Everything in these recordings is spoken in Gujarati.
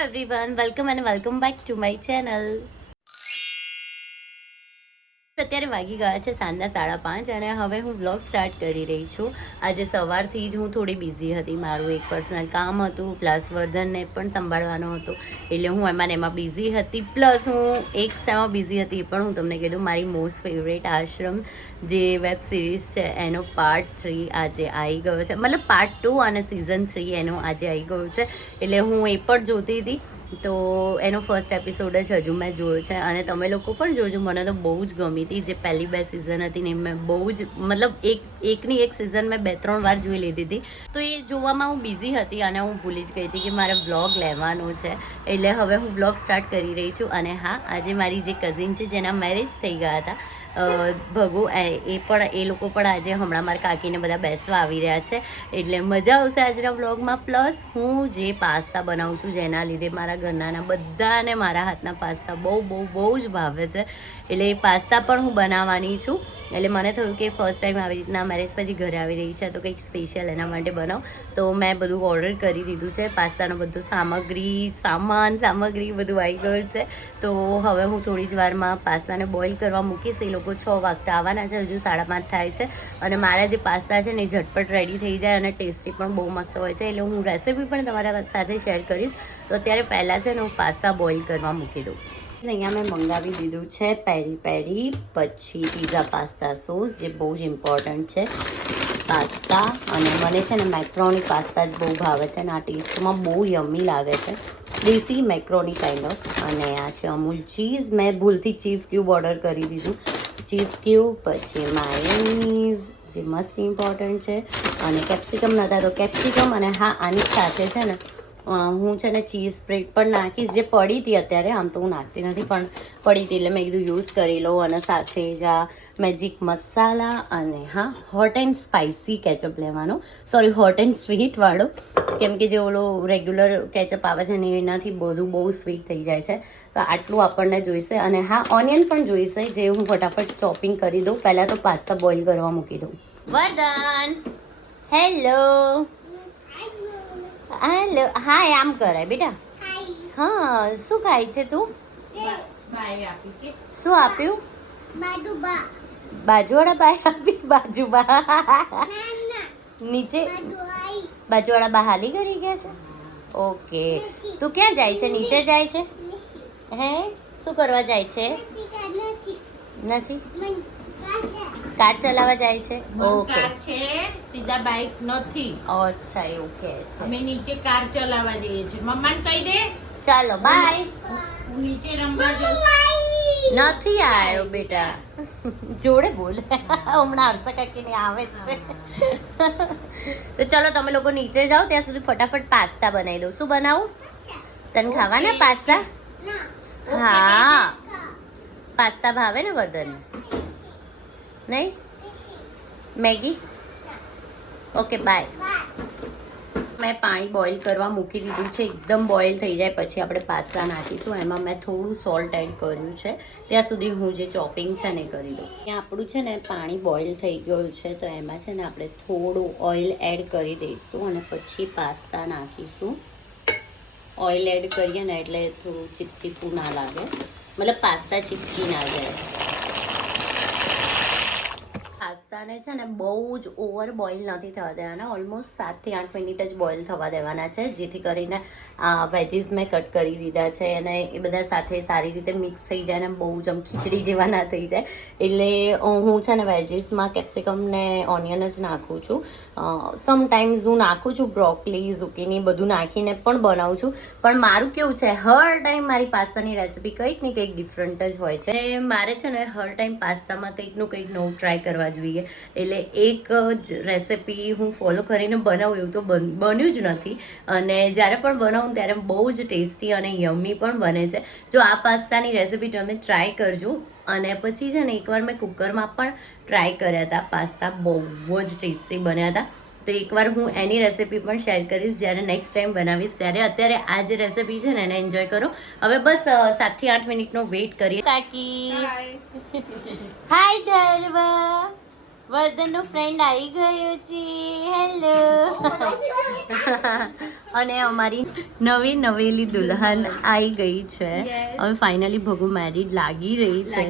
everyone, welcome and welcome back to my channel. અત્યારે વાગી ગયા છે સાંજના 5:30 અને હવે હું વ્લોગ સ્ટાર્ટ કરી રહી છું. આજે સવારથી જ હું થોડી બિઝી હતી. મારું એક પર્સનલ કામ હતું, પ્લસ વર્ધનને પણ સંભાળવાનો હતો, એટલે હું એમાં બિઝી હતી. પ્લસ હું એક શેમાં બિઝી હતી એ પણ હું તમને કીધું. મારી મોસ્ટ ફેવરેટ આશ્રમ જે વેબ સિરીઝ છે એનો પાર્ટ 3 આજે આવી ગયો છે, મતલબ પાર્ટ 2 અને સિઝન 3 એનો આજે આવી ગયો છે, એટલે હું એ પણ જોતી હતી. તો એનો ફર્સ્ટ એપિસોડ જ હજુ મેં જોયો છે અને તમે લોકો પણ જોજો. મને તો બહુ જ ગમી હતી. જે પહેલી 2 સિઝન હતી ને મેં બહુ જ મતલબ એકની એક સિઝન મેં 2-3 વાર જોઈ લીધી હતી. તો એ જોવામાં હું બિઝી હતી અને હું ભૂલી જ ગઈ હતી કે મારે વ્લોગ લેવાનો છે, એટલે હવે હું વ્લોગ સ્ટાર્ટ કરી રહી છું. અને હા, આજે મારી જે કઝિન છે જેના મેરેજ થઈ ગયા હતા ભગુ, એ લોકો પણ આજે હમણાં મારા કાકીને બધા બેસવા આવી રહ્યા છે, એટલે મજા આવશે આજના વ્લોગમાં. પ્લસ હું જે પાસ્તા બનાવું છું જેના લીધે મારા ઘરનાના બધાને મારા હાથના પાસ્તા બહુ જ ભાવે છે, એટલે એ પાસ્તા પણ હું બનાવવાની છું. એટલે મને થયું કે ફર્સ્ટ ટાઈમ આવી રીતના મેરેજ પછી ઘરે આવી રહી છે તો કંઈક સ્પેશિયલ એના માટે બનાવ. તો મેં બધું ઓર્ડર કરી દીધું છે. પાસ્તાનો બધું સામગ્રી બધું આવી ગયું છે. તો હવે હું થોડી જ વારમાં પાસ્તાને બોઇલ કરવા મૂકીશ. એ લોકો 6 વાગતા આવવાના છે, હજુ 5:30 થાય છે. અને મારા જે પાસ્તા છે ને એ ઝટપટ રેડી થઈ જાય અને ટેસ્ટી પણ બહુ મસ્ત હોય છે, એટલે હું રેસીપી પણ તમારા સાથે શેર કરીશ. તો અત્યારે પહેલાં છે ને હું પાસ્તા બોઇલ કરવા મૂકી દઉં. અહીંયા મેં મંગાવી દીધું છે પેરી, પછી પીઝા પાસ્તા સોસ, જે બહુ જ ઇમ્પોર્ટન્ટ છે, પાસ્તા. અને મને છે ને મેક્રોની પાસ્તા જ બહુ ભાવે છે અને આ ટેસ્ટમાં બહુ યમ્મી લાગે છે, દેશી મેક્રોની કાઇન્ડ ઓફ. અને આ છે અમૂલ ચીઝ. મેં ભૂલથી ચીઝ ક્યુબ ઓર્ડર કરી દીધું, ચીઝ ક્યુબ. પછી માયોનીઝ જે મસ્ત ઇમ્પોર્ટન્ટ છે, અને કેપ્સિકમ નહોતા તો કેપ્સિકમ. અને હા, આની સાથે છે ને હું છે ને ચીઝ સ્પ્રેડ પણ નાખીશ, જે પડી હતી અત્યારે. આમ તો હું નાખતી નથી પણ પડી હતી એટલે મેં કીધું યુઝ કરી લઉં. અને સાથે જ આ મેજિક મસાલા. અને હા, હોટ એન્ડ સ્પાઇસી કેચઅપ લેવાનો, સોરી હોટ એન્ડ સ્વીટવાળો, કેમ કે જે ઓલો રેગ્યુલર કેચઅપ આવે છે ને એનાથી બધું બહુ સ્વીટ થઈ જાય છે, તો આટલું આપણને જોઈશે. અને હા, ઓનિયન પણ જોઈશે, જે હું ફટાફટ ચોપિંગ કરી દઉં. પહેલાં તો પાસ્તા બોઇલ કરવા મૂકી દઉં. વર્ધન, હેલો. હેલો, હાય આમ કરાય બેટા. હા, શું ખાય છે તું? શું આપ્યું? બાજુવાળા બાય આપી? બાજુબા નીચે બાજુવાળા બા હાલી કરી ગયા છે. ઓકે, તું ક્યાં જાય છે? નીચે જાય છે? હે, શું કરવા જાય છે? નથી, કાર ચલાવવા જાય છે. ઓકે, સીધા બાઇક નથી. અચ્છા, એવું કે છે. અમે નીચે કાર ચલાવવા જઈએ છીએ. મમ્માને કહી દે. ચાલો બાય. હું નીચે રમવા જાઉં. નથી આવ્યો બેટા, જોડે બોલ. હમણાં હર્ષા કાકીને આવે જ છે. તો ચલો તમે લોકો નીચે જાઓ, ત્યાં સુધી ફટાફટ પાસ્તા બનાવી દઉં. શું બનાવું? તને ખાવાના પાસ્તા? હા, પાસ્તા ભાવે ને વર્ધન? નહીં? મેગી? Okay bye. મેં પાણી બોઇલ કરવા મૂકી દીધું છે. એકદમ બોઇલ થઈ જાય પછી આપણે પાસ્તા નાખીશું. એમાં મેં થોડું સોલ્ટ એડ કર્યું છે. ત્યાં સુધી હું જે ચોપિંગ છે ને કરી દઉં. ત્યાં આપણું છે ને પાણી બોઇલ થઈ ગયું છે, તો એમાં છે ને આપણે થોડું ઓઇલ એડ કરી દઈશું અને પછી પાસ્તા નાખીશું. ઓઇલ એડ કરીએ ને એટલે થોડું ચીપચીપું ના લાગે, મતલબ પાસ્તા ચીપકી ના જાય. પાસ્તાને છે ને બહુ જ ઓવર બોઇલ નથી થવા દેવાના. ઓલમોસ્ટ 7 થી 8 મિનિટ જ બોઇલ થવા દેવાના છે, જેથી કરીને વેજીસ મેં કટ કરી દીધા છે અને એ બધા સાથે સારી રીતે મિક્સ થઈ જાય ને બહુ જ ખીચડી જેવા ના થઈ જાય. એટલે હું છે ને વેજીસમાં કેપ્સિકમ ને ઓનિયન જ નાખું છું. સમટાઈમ્સ હું નાખું છું બ્રોકલી, ઝુકીની બધું નાખીને પણ બનાવું છું. પણ મારું કેવું છે, હર ટાઈમ મારી પાસ્તાની રેસીપી કંઈક ને કંઈક ડિફરન્ટ જ હોય છે. મારે છે ને હર ટાઈમ પાસ્તામાં કંઈકનું કંઈક નવું ટ્રાય કરવા જોઈએ. એટલે એક જ રેસીપી હું ફોલો કરીને બનાવું એવું તો બન્યું જ નથી. અને જ્યારે પણ બનાવું ત્યારે બહુ જ ટેસ્ટી અને યમ્મી પણ બને છે. જો આ પાસ્તાની રેસીપી તમે ટ્રાય કરજો. અને પછી છે ને એકવાર મેં કુકરમાં પણ ટ્રાય કર્યા હતા પાસ્તા, બહુ જ ટેસ્ટી બન્યા હતા. તો એકવાર હું એની રેસીપી પણ શેર કરીશ જ્યારે નેક્સ્ટ ટાઈમ બનાવીશ ત્યારે. અત્યારે આ જે રેસીપી છે ને એને એન્જોય કરો. હવે બસ 7 થી 8 મિનિટનો વેઇટ કરીએ. કાકી હાય ધર્વા, વર્ધનનો ફ્રેન્ડ આવી ગયો છે. હેલો. અને અમારી નવી નવેલી દુલ્હન આવી ગઈ છે. હવે ફાઇનલી ભગુ મેરિડ લાગી રહી છે.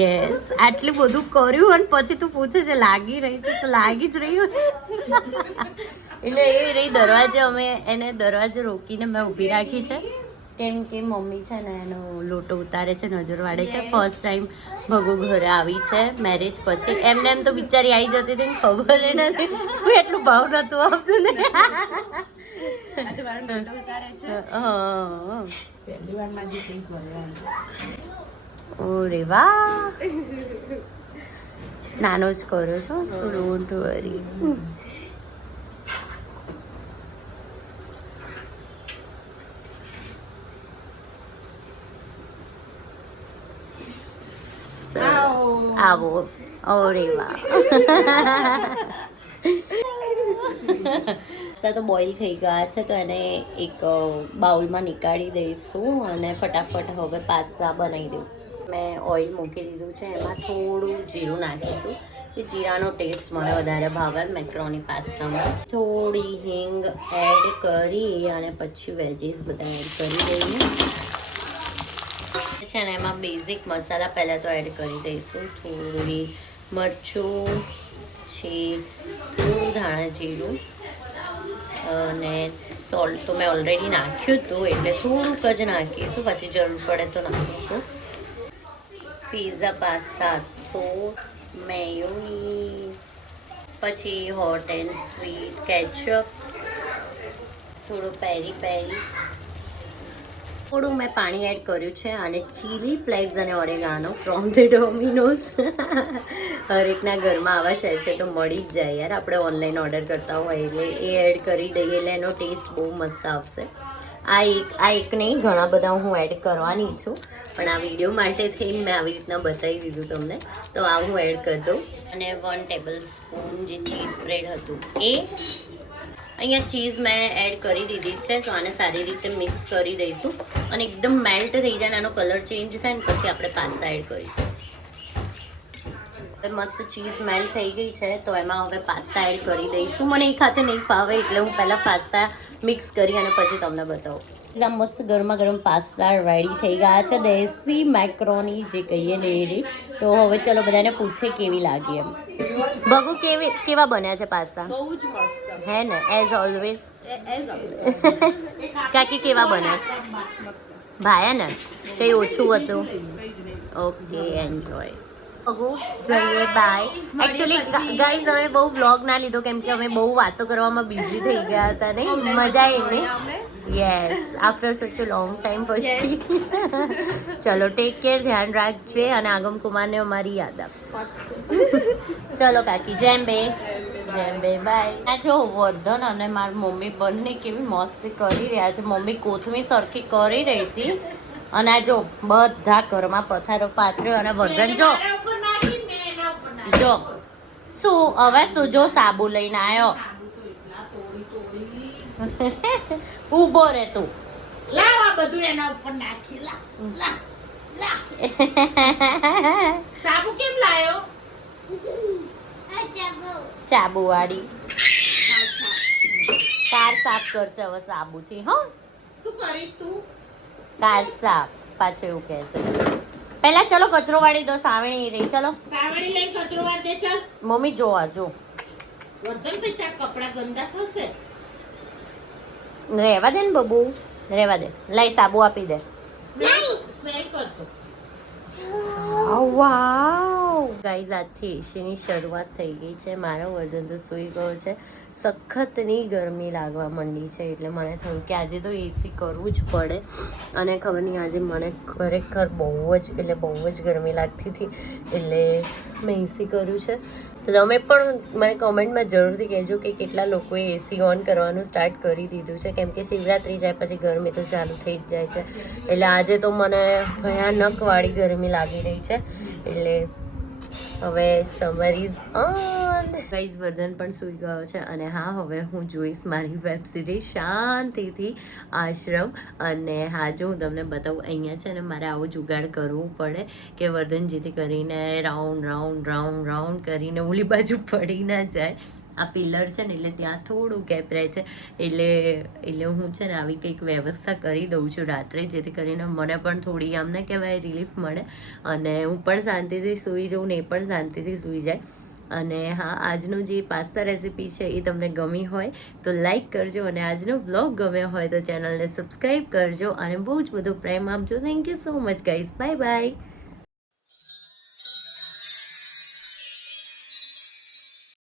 યસ, આટલું બધું કર્યું અને પછી તું પૂછે છે લાગી રહી છે, તો લાગી જ રહ્યું. એટલે એ રહી દરવાજે, અમે એને દરવાજે રોકીને મેં ઊભી રાખી છે કેમ કે મમ્મી છે ને એનો લોટો ઉતારે છે, નજર વાળે છે. ફર્સ્ટ ટાઈમ ભગુ ઘરે આવી છે મેરેજ પછી. એમને એમ તો બિચારી આવી જતી હતી, ખબર એ નથી, હું એટલું ભાવ નતું આપતું ને. ઓરે વાહ, નાનો જ કર્યો છો. Don't worry. આવો. ઓરે વાહ. તો બોઇલ થઈ ગયા છે, તો એને એક બાઉલમાં નીકાળી દઈશું અને ફટાફટ હવે પાસ્તા બનાવી દઉં. મેં ઓઇલ મૂકી દીધું છે, એમાં થોડું જીરું નાખીશું કે જીરાનો ટેસ્ટ મને વધારે ભાવે મેક્રોની પાસ્તામાં. થોડી હિંગ એડ કરી અને પછી વેજીસ બધા એડ કરી દઈએ છે ને. એમાં બેઝિક મસાલા પહેલાં તો એડ કરી દઈશું. થોડી મરચું, પછી થોડું ધાણા જીરું અને સોલ્ટ તો મેં ઓલરેડી નાખ્યું હતું, એટલે થોડુંક જ નાખીશું, પછી જરૂર પડે તો નાખીશું. પિઝા પાસ્તા સોસ, મેયોનીઝ, પછી હોટ એન્ડ સ્વીટ કેચઅપ, થોડું પેરી પેરી, થોડું મેં પાણી એડ કર્યું છે અને ચીલી ફ્લેક્સ અને ઓરેગાનો ફ્રોમ ધ ડોમિનોઝ. હરેકના ઘરમાં આવા શેશે તો મળી જ જાય યાર, આપણે ઓનલાઈન ઓર્ડર કરતા હોય એટલે એ એડ કરી દઈએ એટલે એનો ટેસ્ટ બહુ મસ્ત આવશે. આ એક નહીં, ઘણા બધા હું એડ કરવાની છું, પણ આ વિડીયો માટે થઈને મેં આવી રીતના બતાવી દીધું તમને, તો આ હું એડ કરી દઉં. અને 1 ટેબલ સ્પૂન જે ચીઝ બ્રેડ હતું એ અહીંયા ચીઝ મેં એડ કરી દીધી છે. તો આને સારી રીતે મિક્સ કરી દઈશું અને એકદમ મેલ્ટ થઈ જાય, આનો કલર ચેન્જ થાય ને પછી આપણે પાસ્તા એડ કરીશું. મસ્ત ચીઝ મેલ્ટ થઈ ગઈ છે, તો એમાં હવે પાસ્તા એડ કરી દઈશું. મને એક હાથે નહીં ફાવે એટલે હું પહેલાં પાસ્તા મિક્સ કરી અને પછી તમને બતાવું. એકદમ મસ્ત ગરમા ગરમ પાસ્તા રેડી થઈ ગયા છે, દેશી મેક્રોની જે કહીએ ને એ. તો હવે ચલો બધાને પૂછે કેવી લાગી એમ. ભગુ કેવા બન્યા છે પાસ્તા? બહુ જ મસ્ત. હે ને, એઝ ઓલવેઝ. એઝ કાકી કેવા બન્યા છે? ભાયા ને કંઈ ઓછું હતું? Okay, enjoy. જોઈએ બાય. એકચ્યુઅલી ગાઈઝ અમે બહુ વ્લોગ ના લીધો કેમ કે અમે બહુ વાતો કરવામાં બિઝી થઈ ગયા હતા ને, મજા આવી ને. યસ, આફ્ટર સચ અ લોંગ ટાઈમ પછી. ચલો ટેક કેર, ધ્યાન રાખજે અને આગમ કુમારને અમારી યાદ આપજો. ચલો કાકી, જેમ બે બાય. આ જો વર્ધન અને મારી મમ્મી બંને કેવી મસ્તી કરી રહ્યા છે. મમ્મી કોથમીર સરખી કરી રહી હતી અને આ જો બધા ઘરમાં પથારો પાથર્યો અને વર્ધન જો શું હવે શું જો સાબુ લઈને આવ્યો. ઊભો રે તું. લાવ આ બધું એના ઉપર નાખી. સાબુ કેમ લાયો? ચાબુ વાળી કાર સાફ કરશે હવે સાબુથી. હો, શું કરીશ તું? કાર સાફ. પાછું એવું કહેશે. પહેલા ચલો કચરો વાળી દો, સાવણી રહી. ચલો સાવણી લઈને કચરો વાર દે. ચાલ મમ્મી જોવા જો. વર્ધન ભાઈ તાર કપડા ગંદા થશે. રહેવા દે ને બબુ, રહેવા દે. લઈ સાબુ આપી દે. સ્મેલ કરતો. વાવ ગાઈઝ, આજથી એસીની શરૂઆત થઈ ગઈ છે. મારો વર્ધન તો સૂઈ ગયો છે. સખતની ગરમી લાગવા માંડી છે એટલે મને થયું કે આજે તો એસી કરવું જ પડે. અને ખબર નહીં આજે મને ખરેખર બહુ જ ગરમી લાગતી હતી એટલે મેં એસી કર્યું છે. તો તમે પણ મને કમેન્ટમાં જરૂરથી કહેજો કે કેટલા લોકોએ એસી ઓન કરવાનું સ્ટાર્ટ કરી દીધું છે, કેમ કે શિવરાત્રી જાય પછી ગરમી તો ચાલુ થઈ જ જાય છે. એટલે આજે તો મને ભયાનકવાળી ગરમી લાગી રહી છે. એટલે હવે સમર ઇઝ ઓન. ગાઈઝ, વર્ધન પણ સૂઈ ગયો છે અને હા, હવે હું જોઈશ મારી વેબ સિરીઝ શાંતિથી, આશ્રમ. અને હા, જો હું તમને બતાવું, અહીંયા છે ને મારે આવું જુગાડ કરવું પડે કે વર્ધન જેથી કરીને રાઉન્ડ કરીને ઓલી બાજુ પડી ના જાય. આ પિલર છે ને એટલે ત્યાં થોડું ગેપ રહે છે, એટલે હું છે ને આવી કંઈક વ્યવસ્થા કરી દઉં છું રાત્રે, જેથી કરીને મને પણ થોડી આમ ને કહેવાય રિલીફ મળે અને હું પણ શાંતિથી સૂઈ જાઉં ને એ પણ શાંતિથી સૂઈ જાય. અને હા, આજનો જે પાસ્તા રેસીપી છે એ તમને ગમી હોય તો લાઈક કરજો, અને આજનો બ્લોગ ગમ્યો હોય તો ચેનલને સબસ્ક્રાઈબ કરજો અને બહુ જ બધો પ્રેમ આપજો. Thank you so much guys. Bye bye.